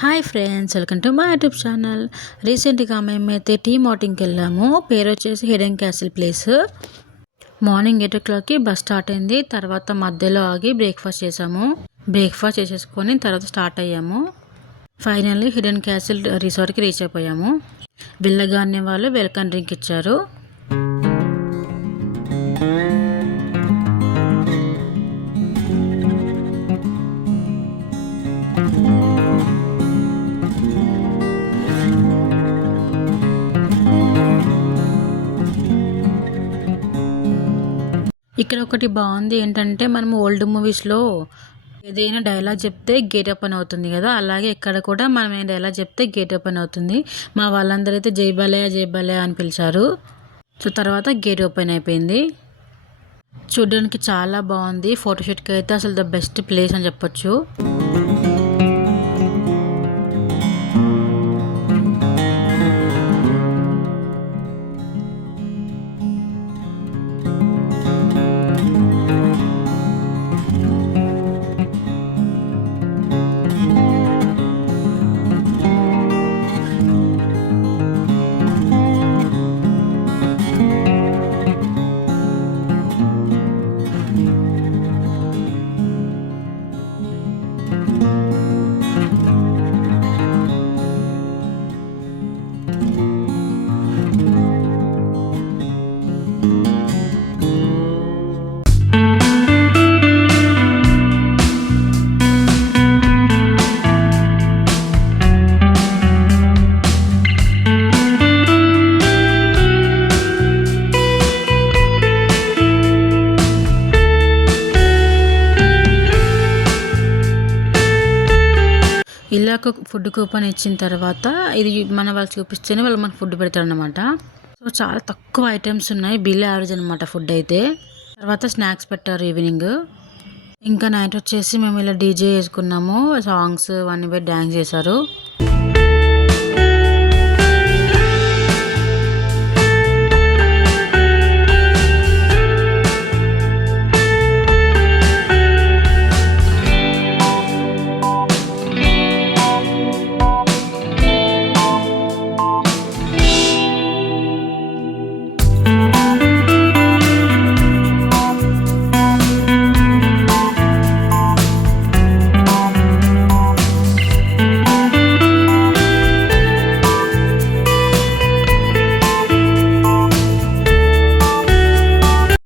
Hi friends, welcome to my YouTube channel. రీసెంట్గా మేమైతే team అవుటింగ్కి వెళ్ళాము. పేరు వచ్చేసి హిడెన్ క్యాసిల్ ప్లేస్. మార్నింగ్ 8 o'clockకి బస్ స్టార్ట్ అయింది. తర్వాత మధ్యలో ఆగి బ్రేక్ఫాస్ట్ చేసాము. బ్రేక్ఫాస్ట్ చేసేసుకొని తర్వాత స్టార్ట్ అయ్యాము. ఫైనల్లీ హిడెన్ క్యాసిల్ రిసార్ట్కి రీచ్ అయిపోయాము. వెళ్ళగానే వాళ్ళు వెల్కమ్ డ్రింక్ ఇచ్చారు. ఇక్కడ ఒకటి బాగుంది ఏంటంటే, మనం ఓల్డ్ మూవీస్లో ఏదైనా డైలాగ్ చెప్తే గేట్ ఓపెన్ అవుతుంది కదా, అలాగే ఇక్కడ కూడా మనం ఏదైనా డైలాగ్ చెప్తే గేట్ ఓపెన్ అవుతుంది. మా వాళ్ళందరూ అయితే జై బాలయ్య జై బాలయ్య అని పిలిచారు. సో తర్వాత గేట్ ఓపెన్ అయిపోయింది. చూడడానికి చాలా బాగుంది. ఫోటోషూట్కి అయితే అసలు ద బెస్ట్ ప్లేస్ అని చెప్పొచ్చు. ఇలా ఒక ఫుడ్ కూపన్ ఇచ్చిన తర్వాత ఇది మన వాళ్ళు చూపిస్తేనే వాళ్ళు మనకు ఫుడ్ పెడతారనమాట. సో చాలా తక్కువ ఐటమ్స్ ఉన్నాయి, బిల్ యావరేజ్ అనమాట ఫుడ్ అయితే. తర్వాత స్నాక్స్ పెట్టారు ఈవినింగ్. ఇంకా నైట్ వచ్చేసి మేము ఇలా డీజే వేసుకున్నాము, సాంగ్స్ అన్నీ పెట్టి డ్యాన్స్ చేశారు.